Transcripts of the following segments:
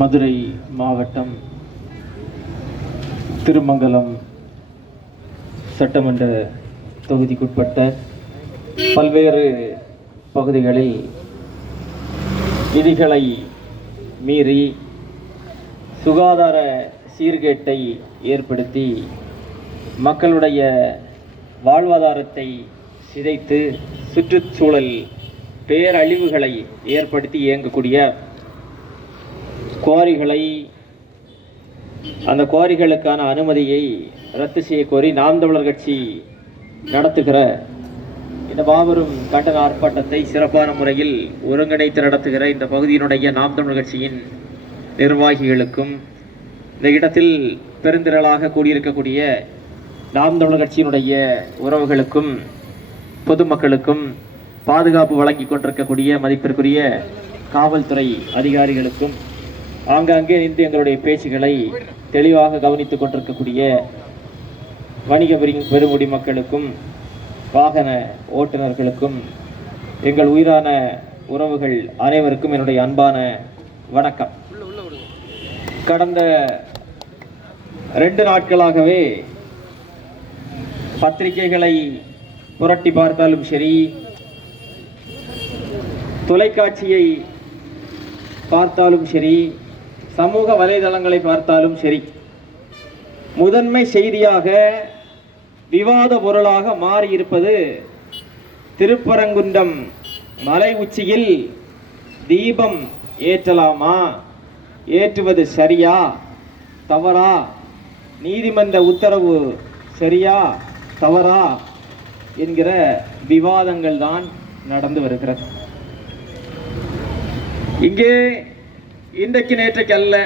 மதுரை மாவட்டம் திருமங்கலம் சட்டமன்ற தொகுதிக்குட்பட்ட பல்வேறு பகுதிகளில் விதிகளை மீறி சுகாதார சீர்கேட்டை ஏற்படுத்தி மக்களுடைய வாழ்வாதாரத்தை சிதைத்து சுற்றுச்சூழல் பேரழிவுகளை ஏற்படுத்தி இயங்கக்கூடிய குவாரிகளை, அந்த குவாரிகளுக்கான அனுமதியை ரத்து செய்ய கோரி நாம் தமிழர் கட்சி நடத்துகிற இந்த மாபெரும் கண்டன ஆர்ப்பாட்டத்தை சிறப்பான முறையில் ஒருங்கிணைத்து நடத்துகிற இந்த பகுதியினுடைய நாம் தமிழர் கட்சியின் நிர்வாகிகளுக்கும், இந்த இடத்தில் பெருந்திரளாக கூடியிருக்கக்கூடிய நாம் தமிழர் கட்சியினுடைய உறவுகளுக்கும், பொதுமக்களுக்கும், பாதுகாப்பு வழங்கி கொண்டிருக்கக்கூடிய மதிப்பிற்குரிய காவல்துறை அதிகாரிகளுக்கும், ஆங்காங்கே நின்று எங்களுடைய பேச்சுகளை தெளிவாக கவனித்துக் கொண்டிருக்கக்கூடிய வணிக பெருமுடி மக்களுக்கும், வாகன ஓட்டுநர்களுக்கும், எங்கள் உயிரான உறவுகள் அனைவருக்கும் என்னுடைய அன்பான வணக்கம். கடந்த 2 நாட்களாகவே பத்திரிகைகளை புரட்டி பார்த்தாலும் சரி, தொலைக்காட்சியை பார்த்தாலும் சரி, சமூக வலைதளங்களை பார்த்தாலும் சரி, முதன்மை செய்தியாக விவாத பொருளாக மாறியிருப்பது திருப்பரங்குன்றம் மலை உச்சியில் தீபம் ஏற்றலாமா, ஏற்றுவது சரியா தவறா, நீதிமன்ற உத்தரவு சரியா தவறா என்கிற விவாதங்கள் தான் நடந்து வருகிறது. இங்கே இன்றைக்கு நேற்றைக்கு அல்ல,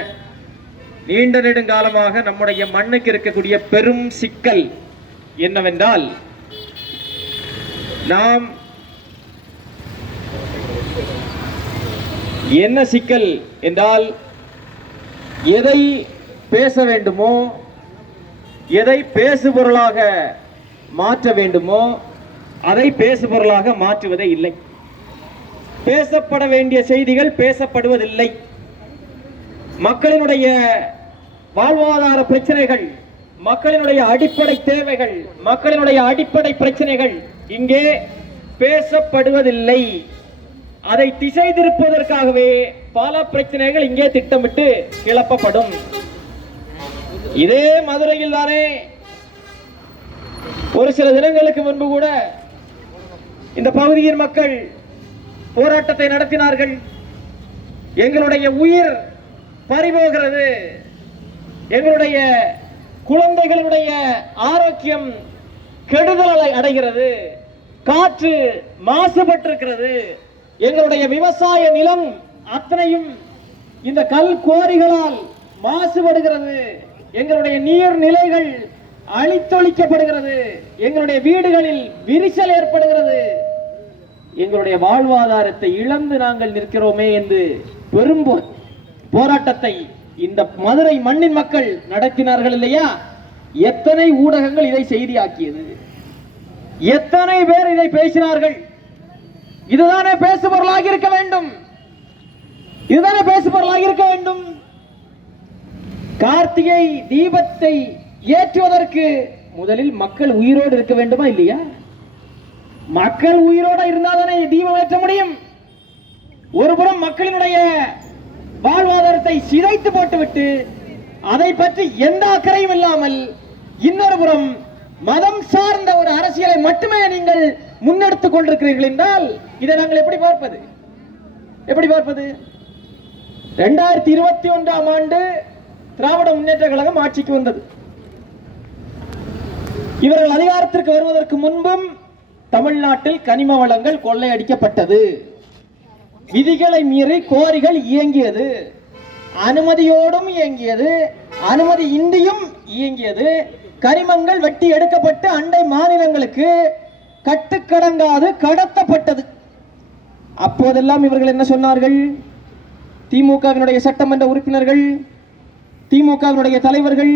நீண்ட நெடுங்காலமாக நம்முடைய மண்ணுக்கு இருக்கக்கூடிய பெரும் சிக்கல் என்னவென்றால், நாம் என்ன சிக்கல் என்றால், எதை பேச வேண்டுமோ, எதை பேசுபொருளாக மாற்ற வேண்டுமோ அதை பேசுபொருளாக மாற்றுவதே இல்லை. பேசப்பட வேண்டிய செய்திகள் பேசப்படுவதில்லை. மக்களினுடைய வாழ்வாதார பிரச்சனைகள், மக்களினுடைய அடிப்படை தேவைகள், மக்களினுடைய அடிப்படை பிரச்சனைகள் இங்கே பேசப்படுவதில்லை. அதை திசை திருப்பதற்காகவே பல பிரச்சனைகள் இங்கே திட்டமிட்டு கிளப்பப்படும். இதே மதுரையில் தானே ஒரு சில தினங்களுக்கு முன்பு கூட இந்த பகுதியின் மக்கள் போராட்டத்தை நடத்தினார்கள். எங்களுடைய உயிர் பறிபோகிறது, எங்களுடைய குழந்தைகளுடைய ஆரோக்கியம் கெடுதலை அடைகிறது, காற்று மாசுபட்டிருக்கிறது, எங்களுடைய விவசாய நிலம் அத்தனையும் இந்த கல் குவாரிகளால் மாசுபடுகிறது, எங்களுடைய நீர்நிலைகள் அழித்தொழிக்கப்படுகிறது, எங்களுடைய வீடுகளில் விரிசல் ஏற்படுகிறது, எங்களுடைய வாழ்வாதாரத்தை இழந்து நாங்கள் நிற்கிறோமே என்று பெரும் போராட்டத்தை இந்த மதுரை மண்ணின் மக்கள் நடத்தினார்கள் இல்லையா? எத்தனை ஊடகங்கள் இதை செய்தியாக்கியது, எத்தனை பேர் இதை பேசினார்கள். இதுதானே பேசுபொருளாக இருக்க வேண்டும், இதுதானே பேசுபொருளாக இருக்க வேண்டும். கார்த்திகை தீபத்தை ஏற்றுவதற்கு முதலில் மக்கள் உயிரோடு இருக்க வேண்டுமா இல்லையா? மக்கள் உயிரோடு இருந்தால்தானே தீபம் ஏற்ற முடியும். ஒருபுறம் மக்களினுடைய வாழ்வாதாரத்தை சிதைத்து போட்டுவிட்டு அதை பற்றி எந்த அக்கறையும் இல்லாமல், இன்னொரு புறம் மதம் சார்ந்த ஒரு அரசியலை மட்டுமே நீங்கள் முன்னெடுத்துக் கொண்டிருக்கிறீர்கள் என்றால் இதை நாங்கள் எப்படி பார்ப்பது? எப்படி பார்ப்பது? 2021ஆம் ஆண்டு திராவிட முன்னேற்ற கழகம் ஆட்சிக்கு வந்தது. இவர்கள் அதிகாரத்திற்கு வருவதற்கு முன்பும் தமிழ்நாட்டில் கனிம வளங்கள் கொள்ளையடிக்கப்பட்டது. விதிகளை மீறி குவாரிகள் இயங்கியது, அனுமதியோடும் இயங்கியது, அனுமதி இன்றியும் இயங்கியது. கனிமங்கள் வெட்டி எடுக்கப்பட்டு அண்டை மாநிலங்களுக்கு கட்டுக்கடங்காது கடத்தப்பட்டது. அப்போதெல்லாம் இவர்கள் என்ன சொன்னார்கள்? திமுகவினுடைய சட்டமன்ற உறுப்பினர்கள், திமுகவினுடைய தலைவர்கள்,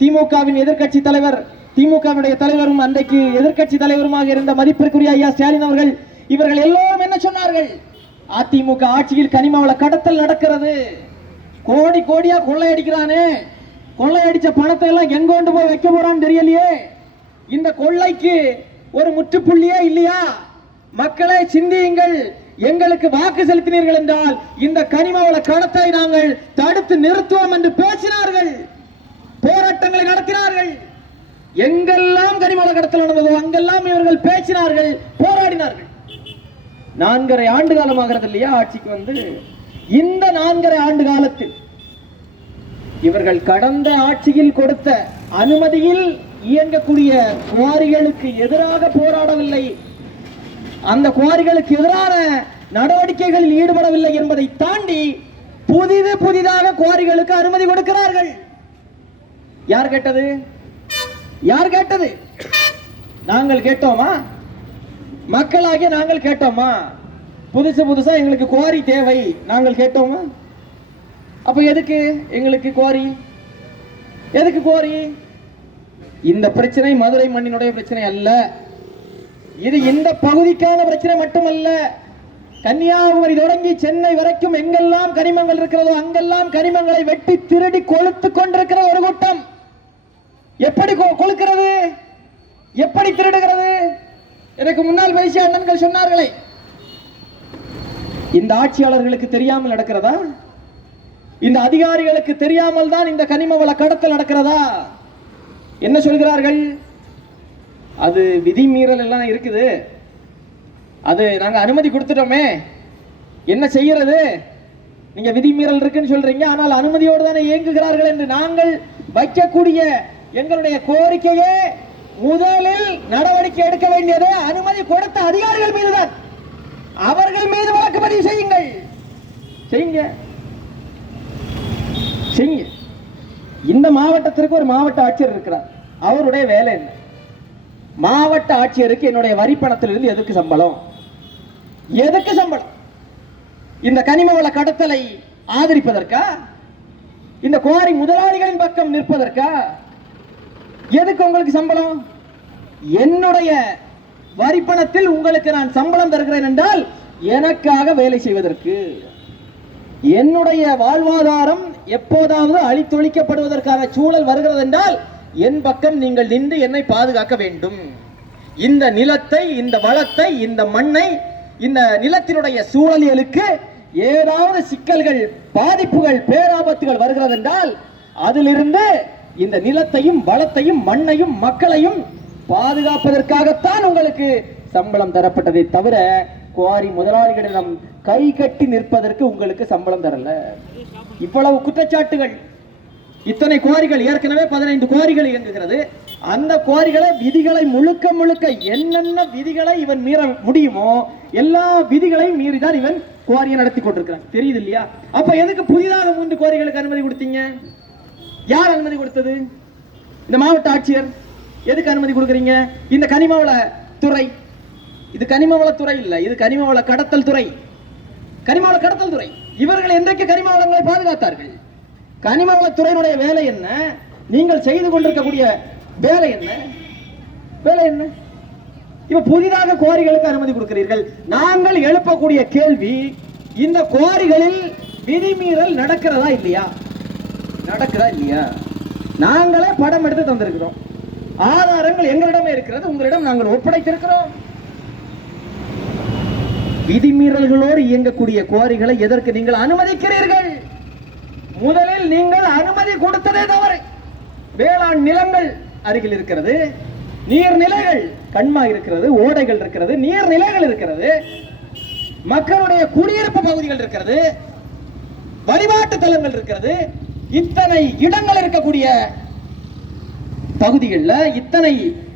திமுகவின் எதிர்க்கட்சி தலைவர், திமுகவினுடைய தலைவரும் அன்றைக்கு எதிர்க்கட்சி தலைவருமாக இருந்த மதிப்பிற்குரிய ஐயா ஸ்டாலின் அவர்கள், இவர்கள் எல்லோரும் என்ன சொன்னார்கள்? அதிமுக ஆட்சியில் கனிம வள கடத்தல் நடக்கிறது, கோடி கோடியா கொள்ளையடிக்கிறானே, கொள்ளையடிச்ச பணத்தை எல்லாம் எங்க கொண்டு போய் வைக்க போறான்னு தெரியலையே. இந்த கொள்ளைக்கு ஒரு முற்றுப்புள்ளியே இல்லையா? மக்களை சிந்தியுங்கள். எங்களுக்கு வாக்கு செலுத்தினீர்கள் என்றால் இந்த கனிமவள கடத்தை நாங்கள் தடுத்து நிறுத்துவோம் என்று பேசினார்கள், போராட்டங்களை நடத்தினார்கள். எங்கெல்லாம் கனிமவள கடத்தல் நடந்ததோ அங்கெல்லாம் இவர்கள் பேசினார்கள், போராடினார்கள். 4.5 ஆண்டு காலமாகிறது இல்லையா ஆட்சிக்கு வந்து. இந்த 4.5 ஆண்டு காலத்தில் இவர்கள் கடந்த ஆட்சியில் கொடுத்த அனுமதியில் இயங்கக்கூடிய குவாரிகளுக்கு எதிராக போராடவில்லை, அந்த குவாரிகளுக்கு எதிரான நடவடிக்கைகளில் ஈடுபடவில்லை என்பதை தாண்டி புதிதாக குவாரிகளுக்கு அனுமதி கொடுக்கிறார்கள். யார் கேட்டது? யார் கேட்டது? நாங்கள் கேட்டோமா? மக்களாகிய நாங்கள் கேட்டோமா? புதுசா எங்களுக்கு குவாரி தேவை நாங்கள் கேட்டோமா? அப்ப எதுக்கு எங்களுக்கு குவாரி? எதுக்கு குவாரி? இந்த பிரச்சனை மதுரை மண்ணினுடைய பிரச்சனை அல்ல, இது இந்த பகுதிக்கான பிரச்சனை மட்டுமல்ல. கன்னியாகுமரி தொடங்கி சென்னை வரைக்கும் எங்கெல்லாம் கனிமங்கள் இருக்கிறதோ அங்கெல்லாம் கனிமங்களை வெட்டி திருடி கொளுத்து கொண்டிருக்கிற ஒரு கூட்டம். எப்படி கொளுக்கிறது? எப்படி திருடுகிறது? எனக்கு முன்னால் பேசிய அண்ணன்கள் சொன்னார்களே, இந்த ஆட்சியாளர்களுக்கு தெரியாமல் நடக்கிறதா? இந்த அதிகாரிகளுக்கு தெரியாமல் தான் இந்த கனிம வள கடத்தல் நடக்கிறதா? என்ன சொல்கிறார்கள்? அது விதிமீறல் எல்லாம் இருக்குது, அது நாங்க அனுமதி கொடுத்துட்டோமே, என்ன செய்யறது? நீங்க விதிமீறல் இருக்குன்னு சொல்றீங்க, ஆனால் அனுமதியோடு தானே இயங்குகிறார்கள் என்று நாங்கள் வைக்கக்கூடிய எங்களுடைய கோரிக்கையே முதலில் நடவடிக்கை எடுக்க வேண்டியது அனுமதி கொடுத்த அதிகாரிகள் மீதுதான். அவர்கள் மீது வழக்கு பதிவு செய்யுங்கள். செய்யுங்க. இந்த மாவட்டத்திற்கு ஒரு மாவட்ட ஆட்சியர் இருக்கிறார், அவருடைய வேலை என்ன? மாவட்ட ஆட்சியருக்கு என்னுடைய வரி பணத்திலிருந்து எதுக்கு சம்பளம்? எதுக்கு சம்பளம்? இந்த கனிம வள கடத்தலை ஆதரிப்பதற்கா? இந்த குவாரி முதலாளிகளின் பக்கம் நிற்பதற்கா? எதுக்கு உங்களுக்கு சம்பளம்? என்னுடைய வரி பணத்தில் உங்களுக்கு நான் சம்பளம் தருகிறேன் என்றால் எனக்காக வேலை செய்வதற்கு, என்னுடைய வாழ்வாதாரம் எப்போதாவது அழித்தொழிக்கப்படுவதற்கான சூழல் வருகிறது என்றால் என் பக்கம் நீங்கள் நின்று என்னை பாதுகாக்க வேண்டும். இந்த நிலத்தை, இந்த வளத்தை, இந்த மண்ணை, இந்த நிலத்தினுடைய சூழலியலுக்கு ஏதாவது சிக்கல்கள், பாதிப்புகள், பேராபத்துகள் வருகிறது என்றால் அதிலிருந்து இந்த நிலத்தையும் வளத்தையும் மண்ணையும் மக்களையும் பாதுகாப்பதற்காகத்தான் உங்களுக்கு சம்பளம் தரப்பட்டதை தவிர குவாரி முதலாளிகளிடம் கை கட்டி நிற்பதற்கு உங்களுக்கு சம்பளம் தரல. இவ்வளவு குற்றச்சாட்டுகள், இத்தனை குவாரிகள், ஏற்கனவே 15 குவாரிகள் இயங்குகிறது. அந்த குவாரிகளை விதிகளை முழுக்க என்னென்ன விதிகளை இவன் மீற முடியுமோ எல்லா விதிகளையும் மீறிதான் இவன் குவாரியை நடத்தி கொண்டிருக்கிறான். தெரியுது இல்லையா? அப்ப எதுக்கு புதிதாக 3 குவாரிகளுக்கு அனுமதி கொடுத்தீங்க? யார் அனுமதி கொடுத்தது? இந்த மாவட்ட ஆட்சியர். எதுக்கு அனுமதி கொடுக்குறீங்க? இந்த கனிமவள துறை, இது கனிமவள துறை இல்ல, இது கனிமவள கடத்தல் துறை. கனிமவள கடத்தல் துறை. இவர்கள் என்றைக்கு கனிம வளங்களை பாதுகாத்தார்கள்? கனிமவள துறையினுடைய வேலை என்ன? நீங்கள் செய்து கொண்டிருக்கக்கூடிய வேலை என்ன? வேலை என்ன? இப்ப புதிதாக குவாரிகளுக்கு அனுமதி கொடுக்கிறீர்கள். நாங்கள் எழுப்பக்கூடிய கேள்வி, இந்த குவாரிகளில் விதிமீறல் நடக்கிறதா இல்லையா? நடக்கிறதா இல்லையா? நாங்களே படம் எடுத்து தந்திருக்கிறோம், ஆதாரங்கள் எங்களிடமே இருக்கிறது, உங்களிடம் நாங்கள் ஒப்படைத்திருக்கிறோம். விதிமீறல்களோடு இயங்கக்கூடிய குவாரிகளை எதற்கு நீங்கள் அனுமதிக்கிறீர்கள்? முதலில் நீங்கள் அனுமதி கொடுத்ததே தவறு. வேளாண் நிலங்கள் அருகில் இருக்கிறது, நீர்நிலைகள், கண்மா இருக்கிறது, ஓடைகள் இருக்கிறது, நீர்நிலைகள் இருக்கிறது, மக்களுடைய குடியிருப்பு பகுதிகள் இருக்கிறது, வழிபாட்டு தலங்கள் இருக்கிறது. இத்தனை இடங்கள் இருக்கக்கூடிய பகுதிகளில் இத்தனை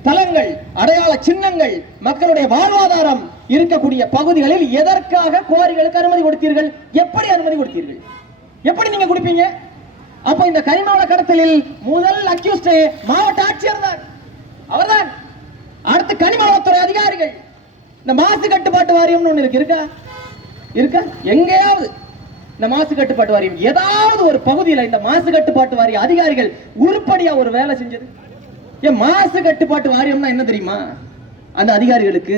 தலங்கள், அடையாள சின்னங்கள், மக்களுடைய வாழ்வாதாரம் இருக்கக்கூடிய பகுதிகளில் எதற்காக குவாரிகளுக்கு அனுமதி கொடுத்தீர்கள்? எப்படி அனுமதி கொடுத்தீர்கள்? எப்படி நீங்க கொடுப்பீங்க? அப்ப இந்த கனிமவள கடத்தலில் முதல் அக்யூஸ்ட் மாவட்ட ஆட்சியர் தான், அவர்தான். அடுத்து கனிமவளத்துறை அதிகாரிகள். இந்த மாசு கட்டுப்பாட்டு வாரியம்னு ஒண்ணு இருக்கா? இருக்கா? எங்கேயாவது இந்த மாசு கட்டுப்பாட்டு வாரியம் ஏதாவது ஒரு பகுதியில் இந்த மாசு கட்டுப்பாட்டு வாரிய அதிகாரிகள் உருப்படியா ஒரு வேலை செஞ்சது? மாசு கட்டுப்பாட்டு வாரியம்னா என்ன தெரியுமா? அந்த அதிகாரிகளுக்கு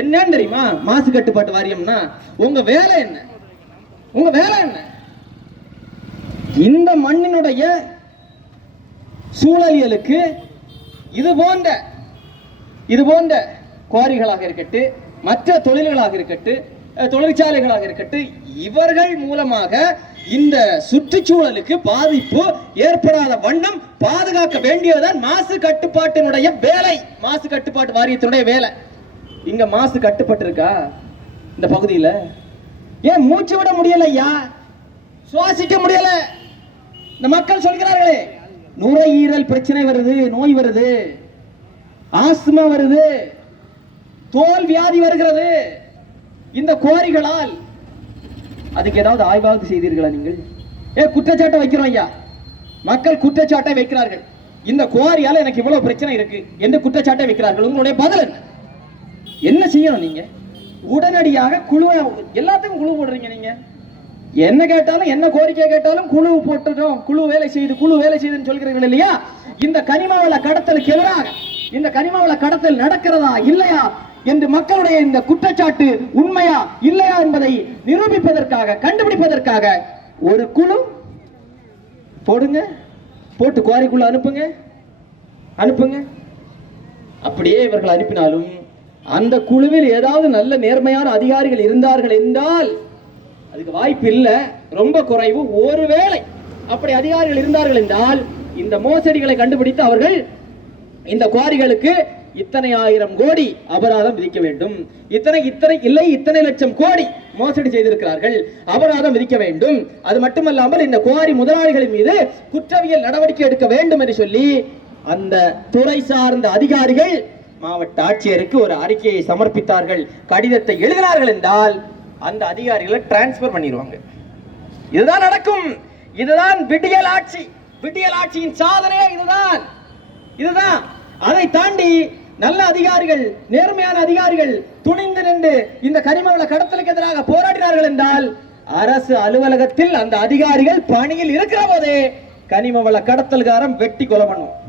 என்னன்னு தெரியுமா? மாசு கட்டுப்பாட்டு வாரியம்னா உங்க வேலை என்ன? உங்க வேலை என்ன? இந்த மண்ணினுடைய சூழலியலுக்கு இது போன்ற குவாரிகளாக இருக்கட்டு, மற்ற தொழில்களாக இருக்கட்டு, தொழிற்சாலைகளாக இருக்கட்டு, இவர்கள் மூலமாக இந்த சுற்றுச்சூழலுக்கு பாதிப்பு ஏற்படாத வண்ணம் பாதுகாக்க வேண்டியதுதான் மாசு கட்டுப்பாட்டினுடைய வேலை, மாசு கட்டுப்பாட்டு வாரியத்தினுடைய வேலை. இங்க மாசு கட்டுப்பட்டு இருக்கா இந்த பகுதியில்? ஏன் மூச்சு விட முடியல, ஐயா சுவாசிக்க முடியல? இந்த மக்கள் சொல்கிறார்களே, நுரையீரல் பிரச்சனை வருது, நோய் வருது, ஆஸ்துமா வருது, தோல் வியாதி வருகிறது இந்த குவாரிகளால். அதுக்கு ஏதாவது ஆய்வாவது செய்தீர்களா நீங்கள்? குற்றச்சாட்டை வைக்கிறோம் ஐயா, மக்கள் குற்றச்சாட்டை வைக்கிறார்கள், இந்த குவாரியால எனக்கு இவ்வளவு பிரச்சனை இருக்கு என்று குற்றச்சாட்டை வைக்கிறார்கள். உங்களுடைய பதில் என்ன செய்யணும்? நீங்க உடனடியாக குழு, எல்லாத்துக்கும் குழு போடுறீங்க. நீங்க என்ன கேட்டாலும், என்ன கோரிக்கை கேட்டாலும் குழு போட்டுட்டோம், குழு வேலை செய்யுதுன்னு சொல்கிறீர்கள் இல்லையா? இந்த கனிமவள கடத்தலுக்கு எதிராக, இந்த கனிமவள கடத்தல் நடக்கிறதா இல்லையா என்று மக்களுடைய இந்த குற்றச்சாட்டு உண்மையா இல்லையா என்பதை நிரூபிப்பதற்காக, கண்டுபிடிப்பதற்காக ஒரு குழு போடுங்க, போட்டு குவாரிக்குள்ள அனுப்புங்க. அப்படியே இவர்கள் அனுப்பினாலும் அந்த குழுவில் ஏதாவது நல்ல நேர்மையான அதிகாரிகள் இருந்தார்கள் என்றால், அதுக்கு வாய்ப்பு இல்லை, ரொம்ப குறைவு. ஒருவேளை அப்படி அதிகாரிகள் இருந்தார்கள் என்றால் இந்த மோசடிகளை கண்டுபிடித்து அவர்கள் இந்த குவாரிகளுக்கு இத்தனை ஆயிரம் கோடி அபராதம் விதிக்க வேண்டும், இத்தனை லட்சம் கோடி மோசடி செய்திருக்கிறார்கள், அபராதம் விதிக்க வேண்டும். அது மட்டுமல்லாமல் இந்த குவாரி முதலாளிகளின் மீது குற்றவியல் நடவடிக்கை எடுக்க வேண்டும் என்று சொல்லி அந்த துறை சார்ந்த அதிகாரிகள் மாவட்ட ஆட்சியருக்கு ஒரு அறிக்கையை சமர்ப்பித்தார்கள், கடிதத்தை எழுதினார்கள் என்றால் அந்த அதிகாரிகளை டிரான்ஸ்பர் பண்ணிடுவாங்க. இதுதான் நடக்கும். இதுதான் விடியல் ஆட்சி. விடியல் ஆட்சியின் சாதனையே இதுதான். அதை தாண்டி நல்ல அதிகாரிகள், நேர்மையான அதிகாரிகள் துணிந்து நின்று இந்த கனிமவள கடத்தலுக்கு எதிராக போராடினார்கள் என்றால் அரசு அலுவலகத்தில் அந்த அதிகாரிகள் பணியில் இருக்கிற போதே கனிமவள கடத்தல்காரன் வெட்டி கொலை பண்ணுவோம்.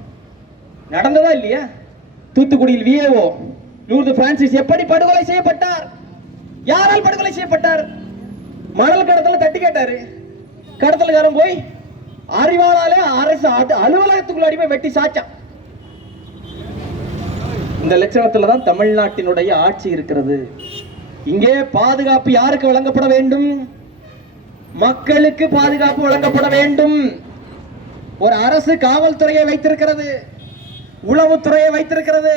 நடந்ததா இல்லையா? தூத்துக்குடியில் விஏஓ லூர்து பிரான்சிஸ் எப்படி படுகொலை செய்யப்பட்டார்? யாரால் படுகொலை செய்யப்பட்டார்? மணல் கடத்தல தட்டி கேட்டாரு. கடத்தல்காரன் போய் அறிவாளாலே அரசு அலுவலகத்துக்குள்ள அடிமை வெட்டி சாச்சான். இந்த லட்சணத்துல தான் தமிழ்நாட்டினுடைய ஆட்சி இருக்கிறது. இங்கே பாதுகாப்பு யாருக்கு வழங்கப்பட வேண்டும்? மக்களுக்கு பாதுகாப்பு வழங்கப்பட வேண்டும். ஒரு அரசு காவல்துறையை வைத்திருக்கிறது, உளவுத்துறையை வைத்திருக்கிறது,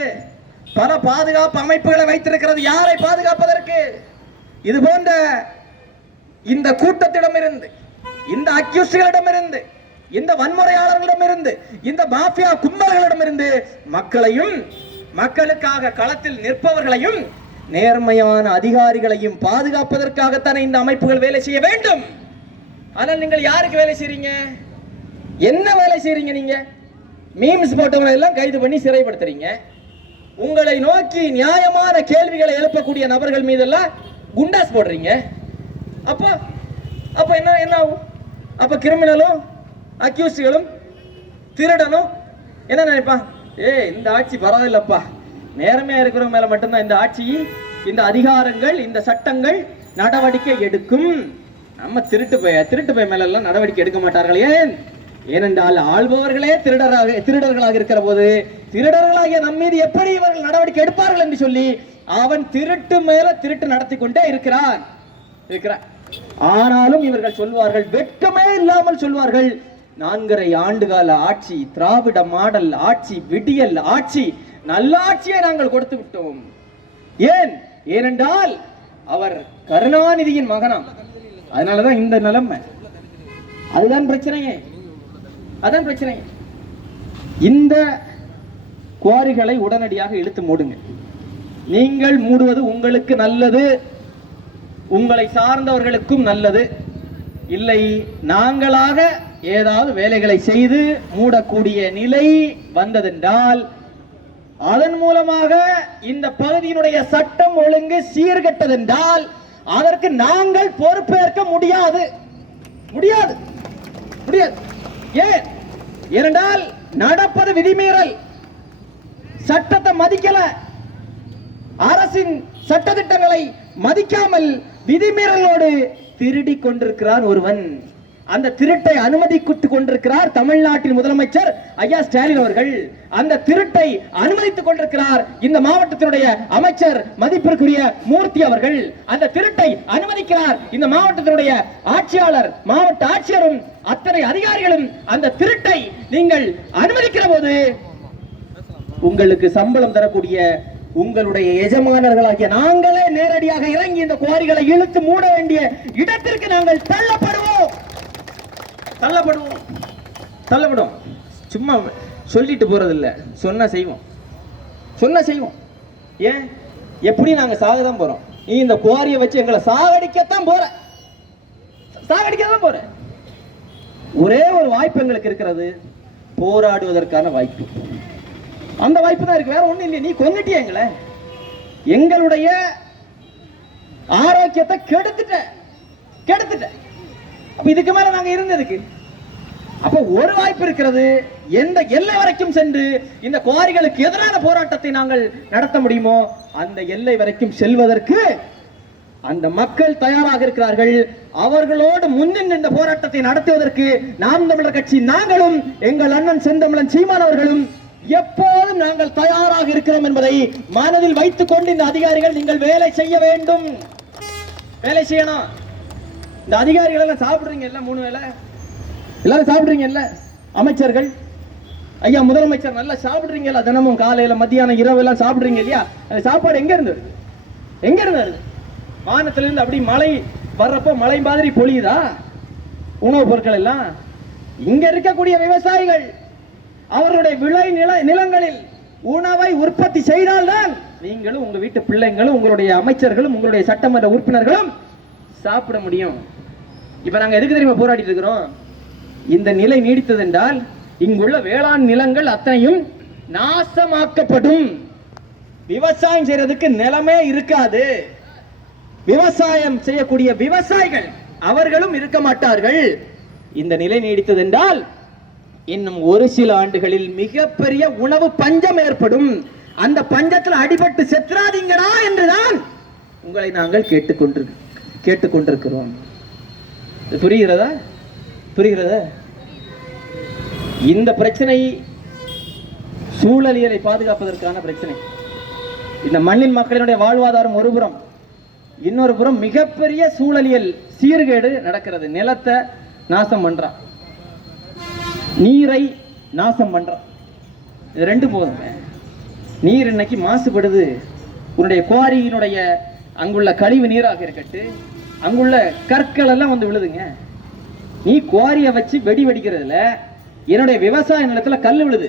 பல பாதுகாப்பு அமைப்புகளை வைத்திருக்கிறது. யாரை பாதுகாப்பதற்கு? இது போன்ற இந்த கூட்டத்திடமிருந்து, இந்த அக்யூஸ்டுகளிடமிருந்து, இந்த வன்முறையாளர்களிடமிருந்து, இந்த மாஃபியா கும்பல்களிடமிருந்து மக்களையும், மக்களுக்காக களத்தில் நிற்பவர்களையும், நேர்மையான அதிகாரிகளையும் பாதுகாப்பதற்காகத்தானே இந்த அமைப்புகள் வேலை செய்ய வேண்டும். ஆனால் நீங்கள் யாருக்கு வேலை செய்றீங்க? என்ன வேலை செய்றீங்க? நீங்க மீம்ஸ் போட்டவங்களை எல்லாம் கைது பண்ணி சிறைப்படுத்துறீங்க. உங்களை நோக்கி நியாயமான கேள்விகளை எழுப்பக்கூடிய நபர்கள் மீதெல்லாம் குண்டாஸ் போடுறீங்க. அப்ப என்ன ஆகும்? அப்ப கிரிமினலும் அக்யூஸ்டுகளும் திருடனும் என்ன நினைப்பான்? இந்த ஆட்சி பரவாயில்லப்பா, நேர்மையா இருக்கிறவங்க மேல மட்டும்தான் இந்த ஆட்சி, இந்த அதிகாரங்கள், இந்த சட்டங்கள் நடவடிக்கை எடுக்கும். நம்ம திருட்டு போய் மேல எல்லாம் நடவடிக்கை எடுக்க மாட்டார்கள். ஏனென்றால் ஆள்பவர்களே திருடர்களாக இருக்கிற போது திருடர்களாகிய நம் மீது எப்படி இவர்கள் நடவடிக்கை எடுப்பார்கள் என்று சொல்லி அவன் திருட்டு மேல திருட்டு நடத்தி கொண்டே இருக்கிறான். ஆனாலும் இவர்கள் சொல்வார்கள், வெட்கமே இல்லாமல் சொல்வார்கள், 4.5 ஆண்டுகால ஆட்சி, திராவிட மாடல் ஆட்சி, விடியல் ஆட்சி, நல்ல ஆட்சியை நாங்கள் கொடுத்து விட்டோம். ஏனென்றால் அவர் கருணாநிதியின் மகனாம். அதனாலதான் இந்த நிலைமை. அதுதான் பிரச்சனையே. இந்த குவாரிகளை உடனடியாக இழுத்து மூடுங்க. நீங்கள் மூடுவது உங்களுக்கு நல்லது, உங்களை சார்ந்தவர்களுக்கும் நல்லது. இல்லை, நாங்களாக ஏதாவது வேலைகளை செய்து மூடக்கூடிய நிலை வந்ததென்றால் அதன் மூலமாக இந்த பகுதியினுடைய சட்டம் ஒழுங்கு சீர்கெட்டதென்றால் அதற்கு நாங்கள் பொறுப்பேற்க முடியாது. ஏனென்றால் நடப்பது விதிமீறல். சட்டத்தை மதிக்கல, அரசின் சட்டத்திட்டங்களை மதிக்காமல் விதிமீறலோடு திருடி கொண்டிருக்கிறான் ஒருவன். அந்த திருட்டை அனுமதித்துக் கொண்டிருக்கிறார் தமிழ்நாட்டின் முதலமைச்சர் ஐயா ஸ்டாலின் அவர்கள். அந்த திருட்டை அனுமதித்துக் கொண்டிருக்கிறார் இந்த மாவட்டத்தினுடைய அமைச்சர் மதிப்பிற்குரிய மூர்த்தி அவர்கள். அந்த திருட்டை அனுமதிக்கிறார் இந்த மாவட்டத்தினுடைய ஆட்சியாளர், மாவட்ட ஆட்சியரும் அத்தனை அதிகாரிகளும். அந்த திருட்டை நீங்கள் அனுமதிக்கிற போது உங்களுக்கு சம்பளம் தரக்கூடிய உங்களுடைய எஜமானர்களாகிய நாங்களே நேரடியாக இறங்கி இந்த குவாரிகளை இழுத்து மூட வேண்டிய இடத்திற்கு நாங்கள் தள்ளப்படுவோம். சும்மா சொல்லிட்டு போறது இல்ல, சொன்ன செய்வோம். ஏன் எப்படி நாங்க சாகதான் போறோம்? நீ இந்த குவாரியை வச்சு எங்களை சாகடிக்கத்தான் போற. ஒரே ஒரு வாய்ப்பு எங்களுக்கு இருக்கிறது, போராடுவதற்கான வாய்ப்பு. அந்த வாய்ப்பு தான் இருக்கு, வேற ஒண்ணும் இல்லை. நீ கொன்னுட்டிய எங்களுடைய ஆரோக்கியத்தை கெடுத்துட்ட. அப்ப இதுக்கு மேல நாங்க இருந்ததுக்கு அப்ப ஒரு வாய்ப்பு இருக்கிறது. எந்த எல்லை வரைக்கும் சென்று இந்த குவாரிகளுக்கு எதிரான போராட்டத்தை நாங்கள் நடத்த முடியுமோ அந்த எல்லை வரைக்கும் செல்வதற்கு அந்த மக்கள் தயாராக இருக்கிறார்கள். அவர்களோடு முன்னின்று இந்த போராட்டத்தை நடத்துவதற்கு நாம் தமிழர் கட்சி நாங்களும் எங்கள் அண்ணன் செந்தமிழன் சீமான் அவர்களும் எப்போதும் நாங்கள் தயாராக இருக்கிறோம் என்பதை மனதில் வைத்துக் கொண்டு இந்த அதிகாரிகள் நீங்கள் வேலை செய்ய வேண்டும், வேலை செய்யணும். இந்த அதிகாரிகள் எல்லாம் சாப்பிடுறீங்க, 3 வேளை எல்லாரும் சாப்பிடுறீங்கல்ல, அமைச்சர்கள் ஐயா முதலமைச்சர் நல்லா சாப்பிடுறீங்களா? தினமும் காலையில மத்தியானம் இரவு எல்லாம் சாப்பிடுறீங்க இல்லையா? அந்த சாப்பாடு எங்க இருந்து வருது? வானத்திலிருந்து அப்படி மழை வர்றப்ப மழை மாதிரி பொழியுதா உணவுப் பொருட்கள் எல்லாம்? இங்க இருக்கக்கூடிய விவசாயிகள் அவர்களுடைய விளை நிலங்களில் உணவை உற்பத்தி செய்தால்தான் நீங்களும் உங்க வீட்டு பிள்ளைங்களும் உங்களுடைய அமைச்சர்களும் உங்களுடைய சட்டமன்ற உறுப்பினர்களும் சாப்பிட முடியும். இப்ப நாங்க எதுக்கு தெரியுமா போராடிட்டு இருக்கிறோம்? இந்த நிலை நீடித்தது என்றால் இங்குள்ள வேளாண் நிலங்கள் அத்தனையும் நாசமாக்கப்படும். விவசாயம் செய்யறதுக்கு நிலமே இருக்காது. விவசாயம் செய்யக்கூடிய விவசாயிகள் அவர்களும் இருக்க மாட்டார்கள். இந்த நிலை நீடித்தது என்றால் இன்னும் ஒரு சில ஆண்டுகளில் மிகப்பெரிய உணவு பஞ்சம் ஏற்படும். அந்த பஞ்சத்தில் அடிபட்டு செத்துறாதீங்கடா என்றுதான் உங்களை நாங்கள் கேட்டுக்கொண்டிருக்கிறோம். புரிகிறதா? இந்த பிரச்சனை சூழலியலை பாதுகாப்பதற்கான பிரச்சனை. இந்த மண்ணின் மக்களினுடைய வாழ்வாதாரம் ஒருபுறம், இன்னொரு புறம் மிகப்பெரிய சூழலியல் சீர்கேடு நடக்கிறது. நிலத்தை நாசம் பண்றான், நீரை நாசம் பண்றான். இது ரெண்டு போதும். நீர் இன்னைக்கு மாசுபடுது. உன்னுடைய குவாரியினுடைய அங்குள்ள கழிவு நீராக இருக்கட்டு, அங்குள்ள கற்கள் எல்லாம் வந்து விழுதுங்க. நீ குவாரியை வச்சு வெடிக்கிறதுல என்னுடைய விவசாய நிலத்துல கல் விழுது.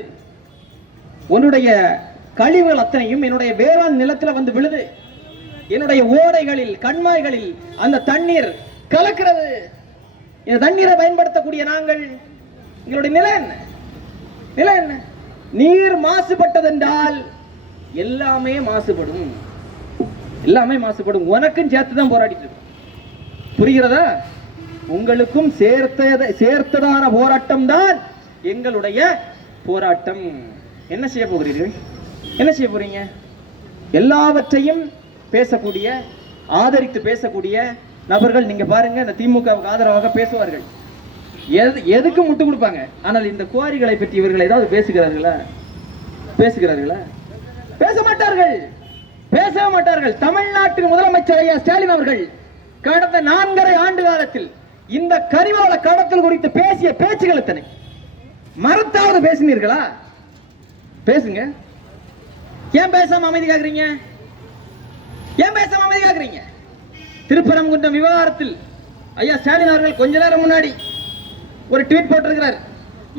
உன்னுடைய கழிவுகள் அத்தனையும் என்னுடைய வேளாண் நிலத்துல வந்து விழுது. என்னுடைய ஓடைகளில் கண்மாய்களில் அந்த தண்ணீர் கலக்கிறது. இந்த தண்ணீரை பயன்படுத்தக்கூடிய நாங்கள் எங்களுடைய நிலை என்ன? நீர் மாசுபட்டதென்றால் எல்லாமே மாசுபடும். உனக்கும் சேர்த்துதான் போராடிட்டு இருக்கும். புரிகிறதா? உங்களுக்கும் சேர்த்ததான போராட்டம் தான் எங்களுடைய போராட்டம். என்ன செய்ய போறீங்க? எல்லாவற்றையும் பேசக்கூடிய, ஆதரித்து பேசக்கூடிய நபர்கள் நீங்க பாருங்க. இந்த திமுகவுக்கு ஆதரவாக பேசுவார்கள், எதுக்கு முட்டு கொடுப்பாங்க. ஆனால் இந்த குவாரிகளை பற்றி இவர்கள் ஏதாவது பேசுகிறார்களா? பேசவே மாட்டார்கள். தமிழ்நாட்டின் முதலமைச்சர் ஐயா ஸ்டாலின் அவர்கள் கடந்த 4.5 ஆண்டு காலத்தில் இந்த கரிவள கடத்தல் குறித்து பேசிய பேச்சுகள் எத்தனை? மறுத்தாவது பேசினீர்களா? பேசுங்க. ஏன் பேசாம அமைதி காக்குறீங்க? திருப்பரங்குன்றம் விவகாரத்தில் ஐயா ஸ்டாலின் அவர்கள் கொஞ்ச நேரம் முன்னாடி ஒரு ட்வீட் போட்டிருக்கிறார்.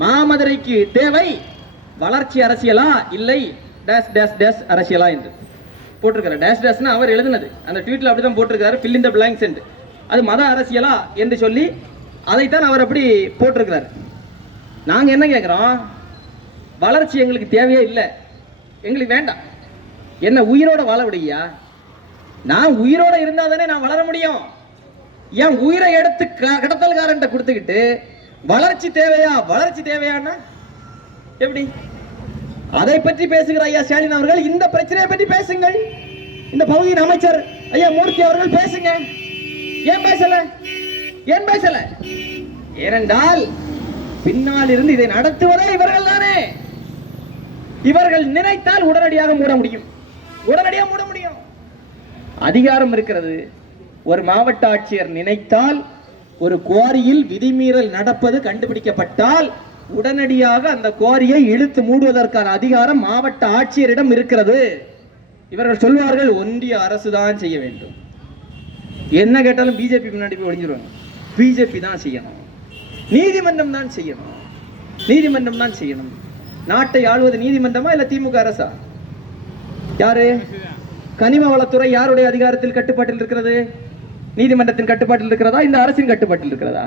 மாமதுரைக்கு தேவை வளர்ச்சி அரசியலா இல்லை டேஷ் டேஷ் டேஷ் அரசியலா என்று போட்டிருக்கிறார். டேஷ் டேஷ்னா அவர் எழுதினது. அந்த ட்வீட்ல அப்படிதான் போட்டிருக்கிறார், fill in the blanks என்று. அது மத அரசியலா என்று சொல்லி அதைத்தான் அவர் அப்படி போட்டிருக்கிறார். நாங்க என்ன கேட்கிறோம்? வளர்ச்சி எங்களுக்கு தேவையே இல்லை, எங்களுக்கு வேண்டாம். என்ன உயிரோட வாழ விடுயா? நான் உயிரோட இருந்தா தானே நான் வளர முடியும். என் உயிரை எடுத்து கடத்தல்காரன் கொடுத்துக்கிட்டு வளர்ச்சி தேவையானா எப்படி? அதை பற்றி பேசுகிற ஐயா ஸ்டாலின் அவர்கள் இந்த பிரச்சனையை பற்றி பேசுங்கள். இந்த பகுதியின் அமைச்சர் ஐயா மூர்த்தி அவர்கள் பேசுங்க. ஏன் பேசல? ஏனென்றால் பின்னால் இருந்து இதை நடத்துவதே இவர்கள் தானே. இவர்கள் நினைத்தால் உடனடியாக மூட முடியும், உடனடியாக மூட முடியும். அதிகாரம் இருக்கிறது. ஒரு மாவட்ட ஆட்சியர் நினைத்தால் ஒரு குவாரியில் விதிமீறல் நடப்பது கண்டுபிடிக்கப்பட்டால் உடனடியாக அந்த குவாரியை இழுத்து மூடுவதற்கான அதிகாரம் மாவட்ட ஆட்சியரிடம் இருக்கிறது. இவர்கள் சொல்வார்கள் ஒன்றிய அரசு தான் செய்ய வேண்டும். என்ன கேட்டாலும் பிஜேபி முன்னாடி போய் ஒளிஞ்சிருவாங்க. பிஜேபி தான் செய்யணும், நீதிமன்றம் தான் செய்யணும், நீதிமன்றம் தான் செய்யணும். நாட்டை ஆளுவது நீதிமன்றமா இல்ல திமுக அரசா? யாரு? கனிம வளத்துறை யாருடைய அதிகாரத்தில் கட்டுப்பாட்டில் இருக்கிறது? நீதிமன்றத்தின் கட்டுப்பாட்டில் இருக்கிறதா, இந்த அரசின் கட்டுப்பாட்டில் இருக்கிறதா?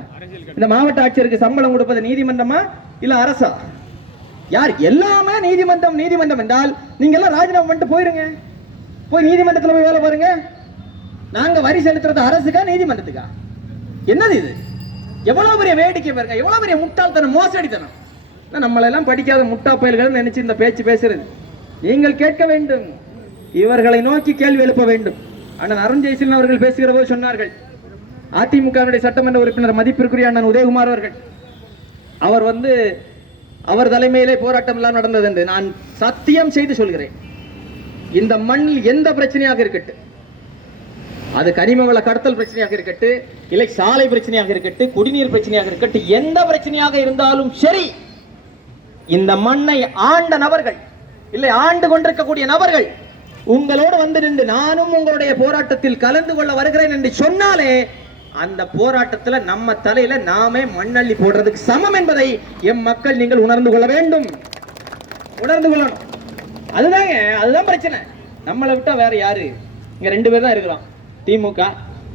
இந்த மாவட்ட ஆட்சியருக்கு சம்பளம் கொடுப்பது நீதிமன்றமா இல்ல அரசா? யார்? எல்லாமே நீதிமன்றம். நீதிமன்றம் என்றால் நீங்க எல்லாம் ராஜினாமா பண்ணிட்டு போயிருங்க, போய் நீதிமன்றத்தில் போய் வேலை பாருங்க. நாங்க வரி செலுத்துறது அரசுக்கா நீதிமன்றத்துக்கா? என்னது இது? எவ்வளவு பெரிய வேடிக்கை பாருங்க, எவ்வளவு பெரிய முட்டாள்தனம், மோசடித்தனம். நம்மளெல்லாம் படிக்காத முட்டா பயல்கள் நினைச்சு இந்த பேச்சு பேசுறது. நீங்கள் கேட்க வேண்டும், இவர்களை நோக்கி கேள்வி எழுப்ப வேண்டும். அண்ணன் அருண் ஜெயசீலன் அவர்கள் பேசுகிற போது சொன்னார்கள், அதிமுக சட்டமன்ற உறுப்பினர் மதிப்பிற்குரிய அண்ணன் உதயகுமார் அவர்கள், அவர் அவர் தலைமையிலே போராட்டம் எல்லாம் நடந்தது என்று நான் சத்தியம் செய்து சொல்கிறேன். இந்த மண்ணில் எந்த பிரச்சனையாக இருக்கட்டும், அது கனிம வள கடத்தல் பிரச்சனையாக இருக்கட்டு, இல்லை சாலை பிரச்சனையாக இருக்கட்டு, குடிநீர் பிரச்சனையாக இருக்கட்டு, எந்த பிரச்சனையாக இருந்தாலும் சரி, இந்த மண்ணை ஆண்ட நபர்கள், இல்லை ஆண்டு கொண்டிருக்கக்கூடிய நபர்கள் உங்களோடு வந்து நின்று நானும் உங்களுடைய போராட்டத்தில் கலந்து கொள்ள வருகிறேன் என்று சொன்னாலே அந்த போராட்டத்தில் நம்ம தலையில நாமே மண்ணள்ளி போடுறதுக்கு சமம் என்பதை எம் மக்கள் நீங்கள் உணர்ந்து கொள்ள வேண்டும், உணர்ந்து கொள்ளணும். அதுதாங்க, அதுதான் பிரச்சனை. நம்மளை விட்டா வேற யாரு? இங்க ரெண்டு பேர் தான் இருக்கிறோம், திமுக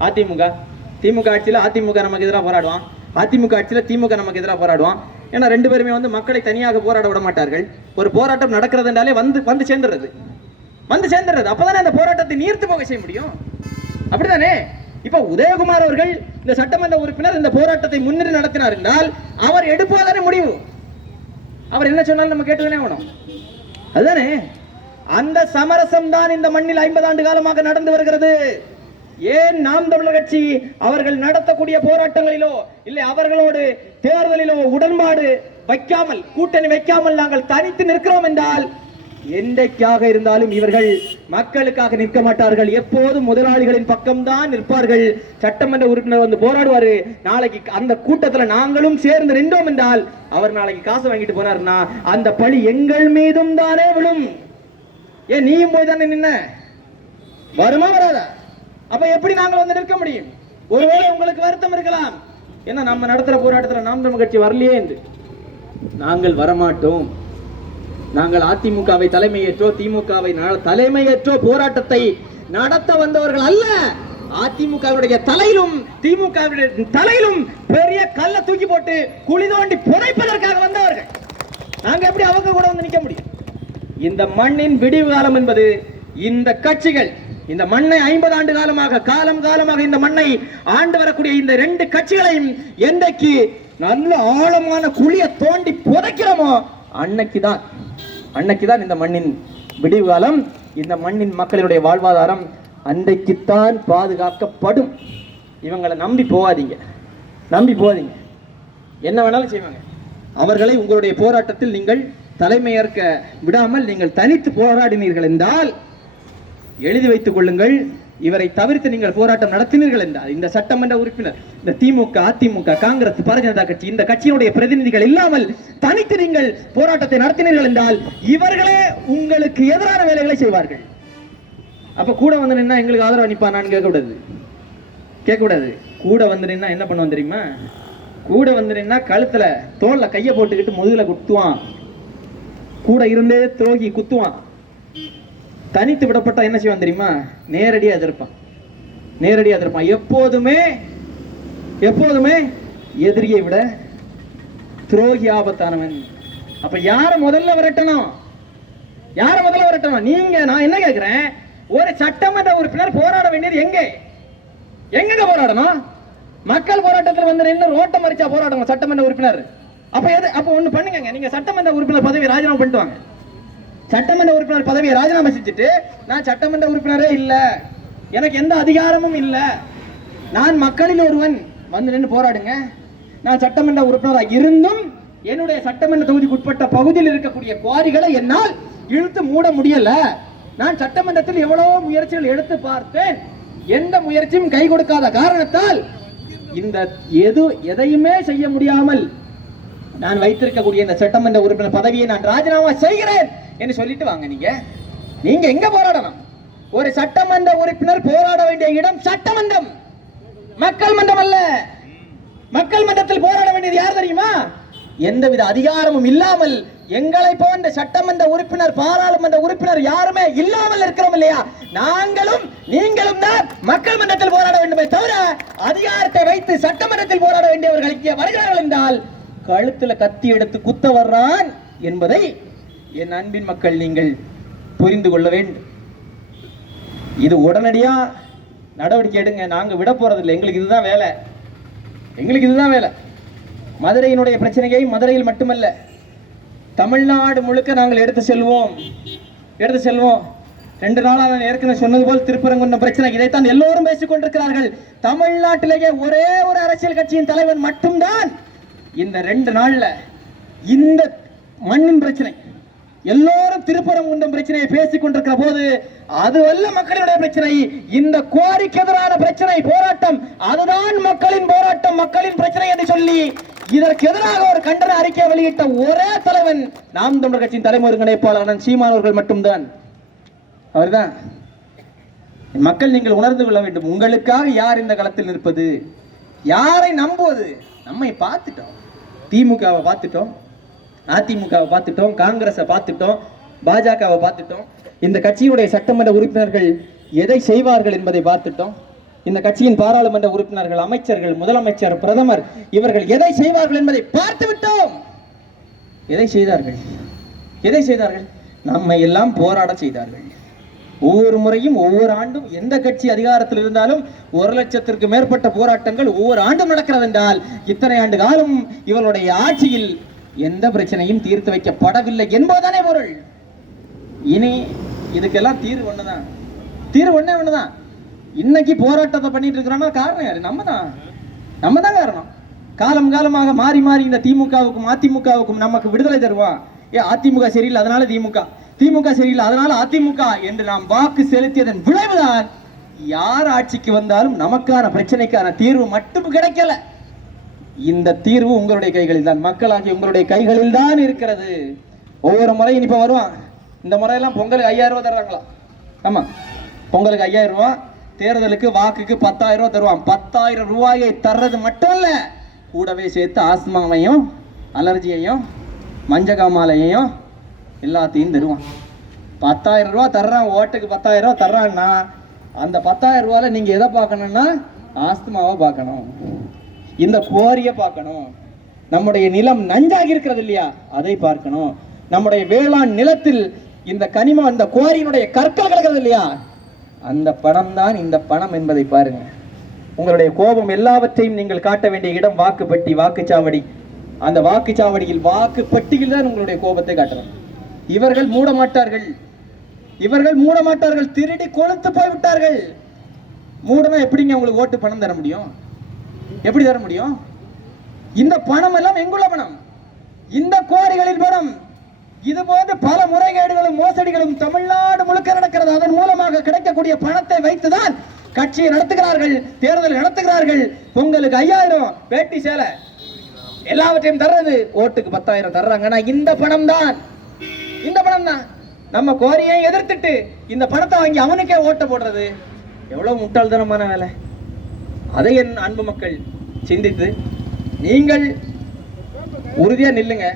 அதிமுக. திமுக ஆட்சியில் அதிமுக நமக்கு எதிராக போராடுவான், அதிமுக ஆட்சியில் திமுக நமக்கு எதிராக போராடுவான். ஏன்னா ரெண்டு பேருமே மக்களை தனியாக போராட விட மாட்டார்கள். ஒரு போராட்டம் நடக்கிறது என்றாலே வந்து சேர்ந்துடுறது, அப்பதானே அந்த போராட்டத்தை நீர்த்து போக செய்ய முடியும். அப்படிதானே? இப்ப உதயகுமார் அவர்கள் இந்த சட்டமன்ற உறுப்பினர் இந்த போராட்டத்தை முன்னிறு நடத்தினார் என்றால் அவர் எடுப்பதானே முடிவு. அவர் என்ன சொன்னாலும் நம்ம கேட்டுதானே ஆகணும். அதுதானே அந்த சமரசம் தான் இந்த மண்ணில் 50 ஆண்டு காலமாக நடந்து வருகிறது. ஏன் நாம் தமிழர் கட்சி அவர்கள் நடத்தக்கூடிய போராட்டங்களிலோ இல்லை அவர்களோடு தேர்தலிலோ உடன்பாடு வைக்காமல், கூட்டணி வைக்காமல் நாங்கள் தனித்து நிற்கிறோம் என்றால் என்றைக்காக இருந்தாலும் இவர்கள் மக்களுக்காக நிற்க மாட்டார்கள். எப்போதும் முதலாளிகளின் பக்கம்தான் நிற்பார்கள். சட்டமன்ற உறுப்பினர் போராடுவாரு. நாளைக்கு அந்த கூட்டத்தில் நாங்களும் சேர்ந்து நின்றோம் என்றால் அவர் நாளைக்கு காசு வாங்கிட்டு போனார்னா அந்த பழி எங்கள் மீதும் தானே விழும். ஏன் நீயும் போய் தானே நின்ன? வருமா வராதா? அப்ப எப்படி நாங்கள் நிற்க முடியும்? ஒருவேளை உங்களுக்கு வருத்தம் இருக்கலாம், என்ன நம்ம நடத்துற போராட்டத்தில் நாம் தமிழர் கட்சி வரலையே என்று. நாங்கள் வரமாட்டோம். நாங்கள் அதிமுகவை தலைமையேற்றோ திமுகவை தலைமையேற்றோ போராட்டத்தை நடத்த வந்தவர்கள் அல்ல. அதிமுகவுடைய தலையிலும் திமுகவுடைய தலையிலும் பெரிய கல்லை தூக்கி போட்டு குழி தோண்டி புதைப்பதற்காக வந்தவர்கள். நாங்க எப்படி அவங்க கூட நிற்க முடியும்? இந்த மண்ணின் விடிவு காலம் என்பது இந்த கட்சிகள், இந்த மண்ணை 50 ஆண்டு காலமாக காலமாக இந்த மண்ணை ஆண்டு வரக்கூடிய இந்த 2 கட்சிகளையும் என்றைக்கு நல்ல ஆழமான குழியை தோண்டி புதைக்கிறோமோ அன்னைக்குதான் இந்த மண்ணின் விடிவு காலம், இந்த மண்ணின் மக்களுடைய வாழ்வாதாரம் அன்றைக்குத்தான் பாதுகாக்கப்படும். இவங்களை நம்பி போகாதீங்க. என்ன வேணாலும் செய்வாங்க. அவர்களை உங்களுடைய போராட்டத்தில் நீங்கள் தலைமையேற்க விடாமல் நீங்கள் தனித்து போராடினீர்கள் என்றால் எழுதி வைத்துக் கொள்ளுங்கள். இவரை தவிர்த்து நீங்கள் போராட்டம் நடத்தினீர்கள் என்றால் இந்த சட்டமன்ற உறுப்பினர், இந்த திமுக அதிமுக காங்கிரஸ் பாரதிய ஜனதா கட்சி இந்த கட்சியினுடைய பிரதிநிதிகள் இல்லாமல் தனித்து நீங்கள் போராட்டத்தை நடத்தினீர்கள் என்றால் இவர்களே உங்களுக்கு எதிரான வேலைகளை செய்வார்கள். அப்ப கூட வந்து நின்னா எங்களுக்கு ஆதரவு அனுப்பானான்னு கேட்கக்கூடாது. கூட வந்து நின்னா என்ன பண்ணுவோம் தெரியுமா? கூட வந்து நின்னா கழுத்துல தோல்ல கையை போட்டுக்கிட்டு முதுகுல குத்துவான். கூட இருந்தே துரோகி குத்துவான். தனித்து விடப்பட்டா என்ன செய்வான் தெரியுமா? நேரடியா எதிர்ப்பான். எப்போதுமே எதிரியை விட துரோகி ஆபத்தானவன். அப்ப யார முதல்ல விரட்டணும்? நீங்க. நான் என்ன கேட்கிறேன், ஒரு சட்டமன்ற உறுப்பினர் போராட வேண்டியது எங்க போராடணும்? மக்கள் போராட்டத்தில் வந்து நின்று ரோட்டை மறிச்சா போராடணும் சட்டமன்ற உறுப்பினர். அப்ப ஒண்ணு பண்ணுங்க, நீங்க சட்டமன்ற உறுப்பினர் பதவி ராஜினாமா பண்ணிட்டு வாங்க. சட்டமன்ற உறுப்பினர் பதவியை ராஜினாமா செஞ்சுட்டு நான் சட்டமன்ற உறுப்பினரே இல்ல, எனக்கு எந்த அதிகாரமும் இல்ல, நான் மக்களில் ஒருவன் வந்து நின்று போராடுங்க. நான் சட்டமன்ற உறுப்பினராக இருந்தும் என்னுடைய சட்டமன்ற தொகுதிக்கு உட்பட்ட பகுதியில் இருக்கக்கூடிய குவாரிகளை என்னால் இழுத்து மூட முடியல. நான் சட்டமன்றத்தில் எவ்வளவோ முயற்சிகள் எடுத்து பார்த்தேன், எந்த முயற்சியும் கை கொடுக்காத காரணத்தால் இந்த எதையுமே செய்ய முடியாமல் நான் வைத்திருக்கக்கூடிய இந்த சட்டமன்ற உறுப்பினர் பதவியை நான் ராஜினாமா செய்கிறேன் என்று சொல்லிட்டு வாங்க. நீங்க எங்க போராடணும்? ஒரு சட்டமன்ற உறுப்பினர் போராட வேண்டிய இடம் சட்டமன்றம், மக்கள் மன்றம் அல்ல. மக்கள் மன்றத்தில் போராட வேண்டியது யார் தெரியுமா? எந்தவித அதிகாரமும் இல்லாமல் எங்களை போன்ற சட்டமன்ற உறுப்பினர், பாராளுமன்ற உறுப்பினர் யாருமே இல்லாமல் இருக்கிறோம் இல்லையா? நாங்களும் நீங்களும் தான் மக்கள் மன்றத்தில் போராட வேண்டுமே தவிர அதிகாரத்தை வைத்து சட்டமன்றத்தில் போராட வேண்டியவர்கள் இங்கே வருகிறார்கள் என்றால் கழுத்துல கத்தி எடுத்து குத்த வர்றான் என்பதை என் அன்பின் மக்கள் நீங்கள் புரிந்து கொள்ள வேண்டும். இது உடனடியா நடவடிக்கை எடுங்க. நாங்க விட போறதில்லை. எங்களுக்கு இதுதான் வேலை. மதுரையினுடைய பிரச்சனையை மதுரையில் மட்டுமல்ல, தமிழ்நாடு முழுக்க நாங்கள் எடுத்து செல்வோம். 2 நாளாக நான் ஏற்கனவே சொன்னது போல் திருப்பரங்குன்றம் பிரச்சனை, இதைத்தான் எல்லோரும் பேசிக் கொண்டிருக்கிறார்கள். தமிழ்நாட்டிலேயே ஒரே ஒரு அரசியல் கட்சியின் தலைவன் மட்டும்தான் இந்த 2 நாள்ல இந்த மண்ணின் பிரச்சனை, எல்லோரும் திருப்பரங்குன்றம் பிரச்சனையை பேசிக் கொண்டிருக்கிற போது அது அல்ல மக்களுடைய பிரச்சனை. இந்த குவாரிக்கு எதிரான பிரச்சனை, போராட்டம், அதுதான் மக்களின் போராட்டம், மக்களின் பிரச்சனை என்று சொல்லி இதற்கு எதிராக ஒரு கண்டன அறிக்கையை வெளியிட்ட ஒரே தலைவன் நாம் தமிழர் கட்சியின் தலைமை ஒருங்கிணைப்பாளர் சீமான் அவர்கள் மட்டும்தான். அவர்தான். மக்கள் நீங்கள் உணர்ந்து கொள்ள வேண்டும், உங்களுக்காக யார் இந்த களத்தில் நிற்பது, யாரை நம்புவது. நம்மை பார்த்துட்டோம், திமுகவை பார்த்துட்டோம், அதிமுகவை பார்த்துட்டோம், காங்கிரஸை பார்த்துட்டோம், பாஜகவை பார்த்துட்டோம். இந்த கட்சியினுடைய சட்டமன்ற உறுப்பினர்கள் எதை செய்வார்கள் என்பதை பார்த்துட்டோம். இந்த கட்சியின் பாராளுமன்ற உறுப்பினர்கள், அமைச்சர்கள், முதலமைச்சர், பிரதமர் இவர்கள் எதை செய்வார்கள் என்பதை பார்த்து விட்டோம். எதை செய்தார்கள்? நம்மை எல்லாம் போராட செய்தார்கள். ஒவ்வொரு முறையும் ஒவ்வொரு ஆண்டும் எந்த கட்சி அதிகாரத்தில் இருந்தாலும் 1 லட்சத்திற்கு மேற்பட்ட போராட்டங்கள் ஒவ்வொரு ஆண்டும் நடக்கிறது என்றால் இத்தனை ஆண்டு காலம் இவருடைய ஆட்சியில் எந்த பிரச்சனையும் தீர்த்து வைக்கப்படவில்லை என்பதுதானே பொருள். இனி இதுக்கெல்லாம் தீர்வு ஒண்ணுதான். இன்னைக்கு போராட்டத்தை பண்ணிட்டு இருக்கிறோம்னா காரணம் யாரு? நம்ம தான் காரணம். காலமாக மாறி இந்த திமுகவுக்கும் அதிமுகவுக்கும் நமக்கு விடுதலை தருவான். அதிமுக சரியில்லை அதனால திமுக சரியில்லை அதனால அதிமுக என்று நாம் வாக்கு செலுத்தியதன் விளைவுதான் யார் ஆட்சிக்கு வந்தாலும் நமக்கான பிரச்சனைக்கான தீர்வு மட்டும் கிடைக்கல. இந்த தீர்வு உங்களுடைய கைகளில் தான், மக்களாகிய உங்களுடைய கைகளில் தான் இருக்கிறது. ஒவ்வொரு முறையும் இப்ப வருவான். இந்த முறையெல்லாம் பொங்கலுக்கு 5000 ரூபாய் தர்றாங்களா? ஆமா, பொங்கலுக்கு 5000 ரூபாய், தேர்தலுக்கு வாக்குக்கு 10,000 ரூபாய் தருவான். 10,000 ரூபாயை தர்றது மட்டும் இல்ல, கூடவே சேர்த்து ஆஸ்மாவையும் அலர்ஜியையும் மஞ்சகாமாலையையும் எல்லாத்தையும் தருவான். 10,000 ரூபாய் தர்றான், ஓட்டுக்கு 10,000 ரூபாய் தர்றான்னா அந்த 10,000 ரூபாயில நீங்க எதை பார்க்கணும்னா ஆஸ்துமாவை பார்க்கணும், இந்த குவாரியை பார்க்கணும், நம்முடைய நிலம் நஞ்சாகி இருக்கிறது இல்லையா அதை பார்க்கணும், நம்முடைய வேளாண் நிலத்தில் இந்த கனிமம் இந்த குவாரியினுடைய கற்கள் கிடக்கிறது இல்லையா அந்த பணம் தான் இந்த பணம் என்பதை பாருங்க. உங்களுடைய கோபம் எல்லாவற்றையும் நீங்கள் காட்ட வேண்டிய இடம் வாக்குப்பட்டி, வாக்குச்சாவடி. அந்த வாக்குச்சாவடியில் வாக்குப்பட்டியில் தான் உங்களுடைய கோபத்தை காட்டணும். இவர்கள் மூட மாட்டார்கள், திருடி கொளுத்து போய்விட்டார்கள். மூடனா எப்படிங்க உங்களுக்கு ஓட்டு பணம் தர முடியும்? எப்படி தர முடியும்? இந்த பணம் எல்லாம் எங்குள்ள பணம்? இந்த குவாரிகளில் பணம். இது போன்ற பல முறைகேடுகளும் மோசடிகளும் தமிழ்நாடு முழுக்க நடக்கிறது. அதன் மூலமாக கிடைக்கக்கூடிய பணத்தை வைத்துதான் கட்சியை நடத்துகிறார்கள், தேர்தல் நடத்துகிறார்கள். பொங்கலுக்கு 5000, வேட்டி சேலை எல்லாவற்றையும் தர்றது, ஓட்டுக்கு 10,000 தர்றாங்கன்னா இந்த பணம் தான். நம்ம கோரியை எதிர்த்துட்டு இந்த பணத்தை வாங்கி அவனுக்கே ஓட்ட போடுறது எவ்வளவு முட்டாள்தனமான வேலை. அதை என் அன்பு மக்கள் சிந்தித்து நீங்கள் உறுதியா நில்லுங்க.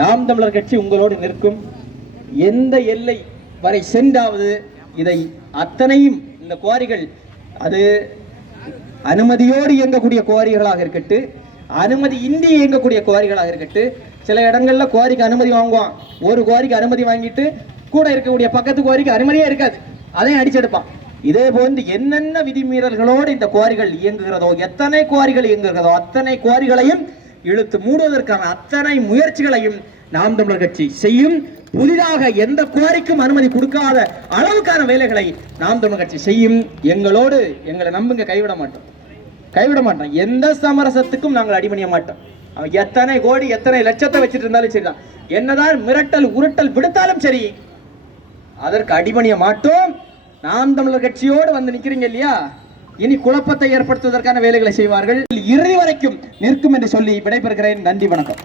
நாம் தமிழர் கட்சி உங்களோடு நிற்கும். எந்த எல்லை வரை சென்றாவது இதை அத்தனையும் இந்த குவாரிகள், அது அனுமதியோடு இயங்கக்கூடிய குவாரிகளாக இருக்கட்டும், அனுமதி இன்றி இயங்கக்கூடிய குவாரிகளாக இருக்கட்டும். சில இடங்கள்ல குவாரிக்கு அனுமதி வாங்குவான், ஒரு குவாரிக்கு அனுமதி வாங்கிட்டு கூட இருக்கக்கூடிய பக்கத்து குவாரிக்கு அனுமதியே இருக்காது, அதையும் அடிச்செடுப்பான். இதே போன்று என்னென்ன விதிமீறல்களோடு இந்த குவாரிகள் இயங்குகிறதோ, எத்தனை குவாரிகள் இயங்குகிறதோ அத்தனை குவாரிகளையும் இழுத்து மூடுவதற்கான அத்தனை முயற்சிகளையும் நாம் தமிழர் கட்சி செய்யும். புதிதாக எந்த குவாரிக்கும் அனுமதி கொடுக்காத அளவுக்கான வேலைகளை நாம் தமிழர் கட்சி செய்யும். எங்களை நம்புங்க, கைவிட மாட்டோம். கைவிட மாட்டோம். எந்த சமரசத்துக்கும் நாங்கள் அடிபணிய மாட்டோம். அவன் எத்தனை கோடி எத்தனை லட்சத்தை வச்சுட்டு இருந்தாலும் சரிதான், என்னதான் மிரட்டல் உருட்டல் விடுத்தாலும் சரி, அதற்கு அடிபணிய மாட்டோம். நாம் தமிழர் கட்சியோடு வந்து நிக்கிறீங்க இல்லையா, இனி குழப்பத்தை ஏற்படுத்துவதற்கான வேலைகளை செய்வார்கள். இறுதி வரைக்கும் நிற்கும் என்று சொல்லி விடைபெறுகிறேன். நன்றி, வணக்கம்.